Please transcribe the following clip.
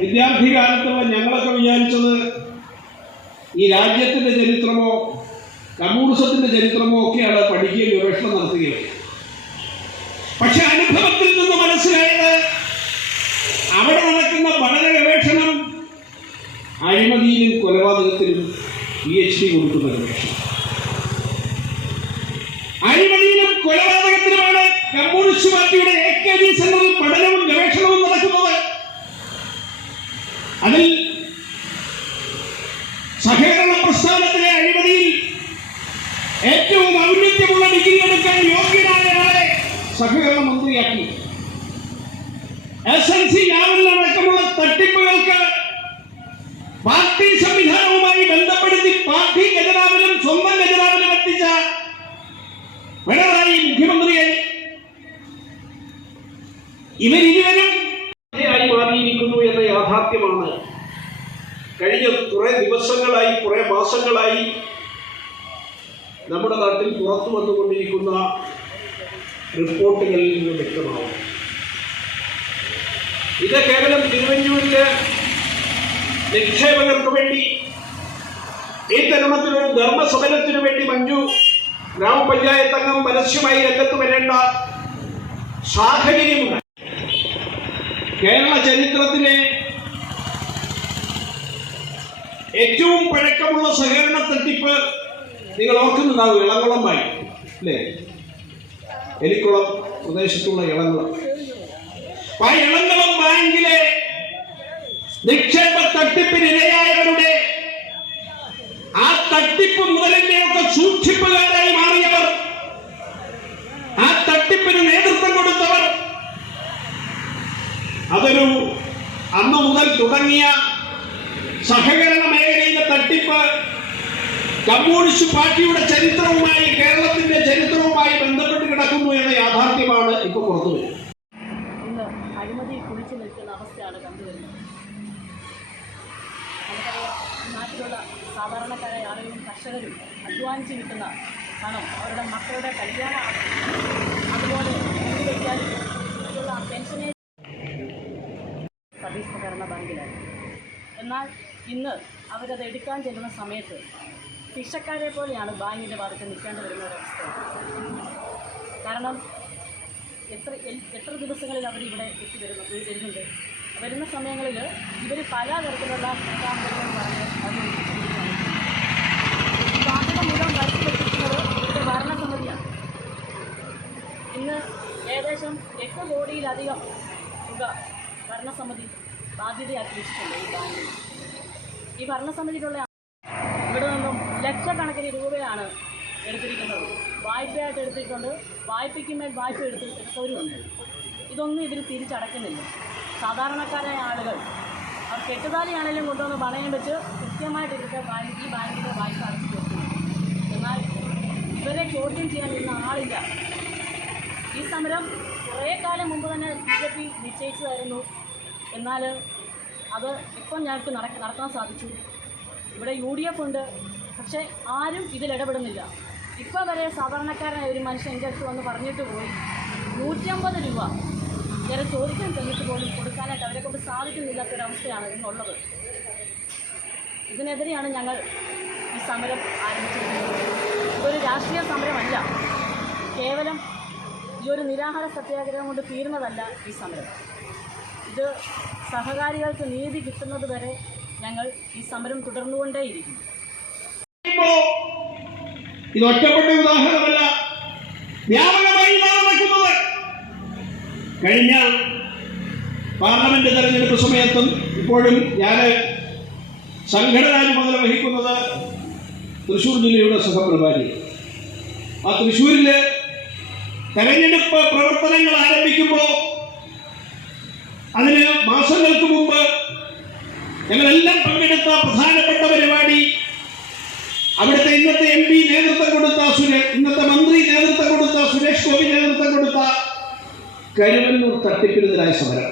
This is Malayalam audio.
വിദ്യാർത്ഥി കാലത്തുള്ള ഞങ്ങളൊക്കെ വിചാരിച്ചത് ഈ രാജ്യത്തിൻ്റെ ചരിത്രമോ കമ്മ്യൂണിസത്തിൻ്റെ ചരിത്രമോ ഒക്കെയാണ് പഠിക്കുകയും ഗവേഷണം നടത്തുകയും. പക്ഷെ അനുഭവത്തിൽ നിന്ന് മനസ്സിലായത് അവിടെ നടക്കുന്ന പഠന ഗവേഷണം അഴിമതിയിലും കൊലപാതകത്തിലും PhD കൊടുക്കുന്ന ഗവേഷണം. അഴിമതിയിലും കൊലപാതകത്തിലുമാണ് കമ്മ്യൂണിസ്റ്റ് പാർട്ടിയുടെ AKG സെന്ററിൽ പഠനവും ഗവേഷണവും നടക്കുന്നത്. അതിൽ സഹകരണ പ്രസ്ഥാനത്തിലെ അഴിമതിയിൽ ഏറ്റവും ഔന്നത്യമുള്ള ഡിഗ്രി എടുക്കാൻ യോഗ്യനായ ആളെ സഹകരണ മന്ത്രിയാക്കി. SNC ലാവലിനടക്കമുള്ള തട്ടിപ്പുകൾക്ക് പാർട്ടി സംവിധാനവുമായി ബന്ധപ്പെടുത്തി പാർട്ടി ഖജനാവിലും സ്വന്തം ഖജനാവിലും എത്തിച്ച പിണറായി മുഖ്യമന്ത്രിയെ ഇവരിരുവരും മാറിയിരിക്കുന്നു എന്ന യാഥാർത്ഥ്യമാണ് കഴിഞ്ഞ കുറെ ദിവസങ്ങളായി, കുറെ മാസങ്ങളായി നമ്മുടെ നാട്ടിൽ പുറത്തു വന്നുകൊണ്ടിരിക്കുന്ന റിപ്പോർട്ടുകളിൽ നിന്ന് വ്യക്തമാവും. ഇത് കേവലം തിരുവഞ്ചൂരിലെ നിക്ഷേപകർക്ക് വേണ്ടി ഈ തരുണത്തിലൊരു ധർമ്മസമരത്തിനു വേണ്ടി മഞ്ജു ഗ്രാമപഞ്ചായത്ത് അംഗം പരസ്യമായി രംഗത്ത് വരേണ്ട സാഹചര്യമുണ്ട്. കേരള ചരിത്രത്തിലെ ഏറ്റവും പഴക്കമുള്ള സഹകരണ തട്ടിപ്പ് നിങ്ങൾ ഓർക്കുന്നുണ്ടാവും, ഇളംകുളം ബാങ്ക് അല്ലേ? എലിക്കുളം പ്രദേശത്തുള്ള ഇളംകുളം. ആ ഇളംകുളം ബാങ്കിലെ നിക്ഷേപ തട്ടിപ്പിനിരയായവരുടെ ആ തട്ടിപ്പ് മുതലിന്റെയൊക്കെ സൂക്ഷിപ്പുകാരായി മാറിയവർ, ആ തട്ടിപ്പിന് നേതൃത്വം കൊടുത്തവർ, അതൊരു അന്ന് മുതൽ തുടങ്ങിയ സഹകരണ മേഖലയിലെ തട്ടിപ്പ് കമ്മ്യൂണിസ്റ്റ് പാർട്ടിയുടെ ചരിത്രവുമായി, കേരളത്തിന്റെ ചരിത്രവുമായി ബന്ധപ്പെട്ട് കിടക്കുന്നു എന്ന യാഥാർത്ഥ്യമാണ് ഇപ്പോൾ പുറത്തു വരുന്നത്. ഇന്ന് അഴിമതി കുളിച്ചു നിൽക്കുന്ന അവസ്ഥയാണ് കണ്ടുവരുന്നത്. നമുക്കറിയാം, നാട്ടിലുള്ള സാധാരണക്കാരായ ആളുകളും കർഷകരും അധ്വാനിച്ച് കിട്ടുന്ന പണം അവരുടെ മക്കളുടെ കല്യാണം, അതുപോലെ വയ്ക്കാൻ മറ്റുള്ള പെൻഷനേജ് സർവീസ് സഹകരണ ബാങ്കിലാണ്. എന്നാൽ ഇന്ന് അവരത് എടുക്കാൻ ചെല്ലുന്ന സമയത്ത് ശിക്ഷക്കാരെ പോലെയാണ് ബാങ്കിൻ്റെ ഭാഗത്ത് നിൽക്കേണ്ടി വരുന്ന ഒരവസ്ഥ. കാരണം എത്ര ദിവസങ്ങളിൽ അവരിവിടെ വരുന്നുണ്ട്. വരുന്ന സമയങ്ങളിൽ ഇവർ പല തരത്തിലുള്ള പ്രഖ്യാപനങ്ങൾ പറഞ്ഞ് ബാധ്യത മുഴുവൻ വരുത്തിവെച്ചിരിക്കുന്നത് ഇവിടുത്തെ ഭരണസമിതിയാണ്. ഇന്ന് ഏകദേശം 8 കോടിയിലധികം തുക ഭരണസമിതി ബാധ്യതയാക്കി വെച്ചിട്ടുണ്ട് ഈ ബാങ്കിൽ. ഈ ഭരണസമിതിയിലുള്ള ഇവിടെ നിന്നും ലക്ഷക്കണക്കിന് രൂപയാണ് എടുത്തിരിക്കുന്നത്. വായ്പയായിട്ട് എടുത്തിട്ടുണ്ട്, വായ്പയ്ക്കുമേൽ വായ്പ എടുത്തവരുമുണ്ട്. ഇതൊന്നും ഇതിൽ തിരിച്ചടക്കുന്നില്ല. സാധാരണക്കാരായ ആളുകൾ അവർ കെട്ടുതാലിയാണെങ്കിലും കൊണ്ടുവന്ന് പണയം വെച്ച് കൃത്യമായിട്ട് ഈ ബാങ്കിൻ്റെ വായ്പ അടച്ചു കൊടുക്കുന്നു. എന്നാൽ ഇവരെ ചോദ്യം ചെയ്യാൻ ഇന്ന് ആളില്ല. ഈ സമരം കുറേ കാലം മുമ്പ് തന്നെ BJP നിശ്ചയിച്ചതായിരുന്നു. എന്നാൽ അത് ഇപ്പം ഞങ്ങൾക്ക് നടത്താൻ സാധിച്ചു. ഇവിടെ UDF ഉണ്ട്, പക്ഷേ ആരും ഇതിലിടപെടുന്നില്ല. ഇപ്പോൾ വരെ സാധാരണക്കാരനായ ഒരു മനുഷ്യൻ എൻ്റെ അടുത്ത് വന്ന് പറഞ്ഞിട്ട് പോയി 150 രൂപ നേരെ ചോദിക്കാൻ ചെന്നിട്ട് പോലും കൊടുക്കാനായിട്ട് അവരെ കൊണ്ട് സാധിക്കുന്നില്ലാത്തൊരവസ്ഥയാണ് ഇന്നുള്ളത്. ഇതിനെതിരെയാണ് ഞങ്ങൾ ഈ സമരം ആരംഭിച്ചിരിക്കുന്നത്. ഇതൊരു രാഷ്ട്രീയ സമരമല്ല, കേവലം ഈ ഒരു നിരാഹാര സത്യാഗ്രഹം കൊണ്ട് തീരുന്നതല്ല ഈ സമരം. ഇത് സഹകാരികൾക്ക് നീതി കിട്ടുന്നത് വരെ ഞങ്ങൾ ഈ സമരം തുടർന്നുകൊണ്ടേയിരിക്കും. ഇത് ഒറ്റപ്പെട്ട ഉദാഹരണമല്ല, വ്യാപകമായി നടക്കുന്നത്. കഴിഞ്ഞ പാർലമെന്റ് തെരഞ്ഞെടുപ്പ് സമയത്തും ഇപ്പോഴും ഞാൻ സംഘടനാ ചുമതല വഹിക്കുന്നത് തൃശ്ശൂർ ജില്ലയുടെ സഹപ്രഭാരി. ആ തൃശ്ശൂരിലെ തെരഞ്ഞെടുപ്പ് പ്രവർത്തനങ്ങൾ ആരംഭിക്കുമ്പോൾ അതിന് മാസങ്ങൾക്ക് മുമ്പ് ഞങ്ങളെല്ലാം പങ്കെടുത്ത പ്രധാനപ്പെട്ട പരിപാടി അവിടുത്തെ ഇന്നത്തെ MP നേതൃത്വം കൊടുത്ത ഇന്നത്തെ മന്ത്രി നേതൃത്വം കൊടുത്ത സുരേഷ് ഗോപി നേതൃത്വം കൊടുത്ത കരുവന്നൂർ തട്ടിപ്പിനെതിരായ സമരം.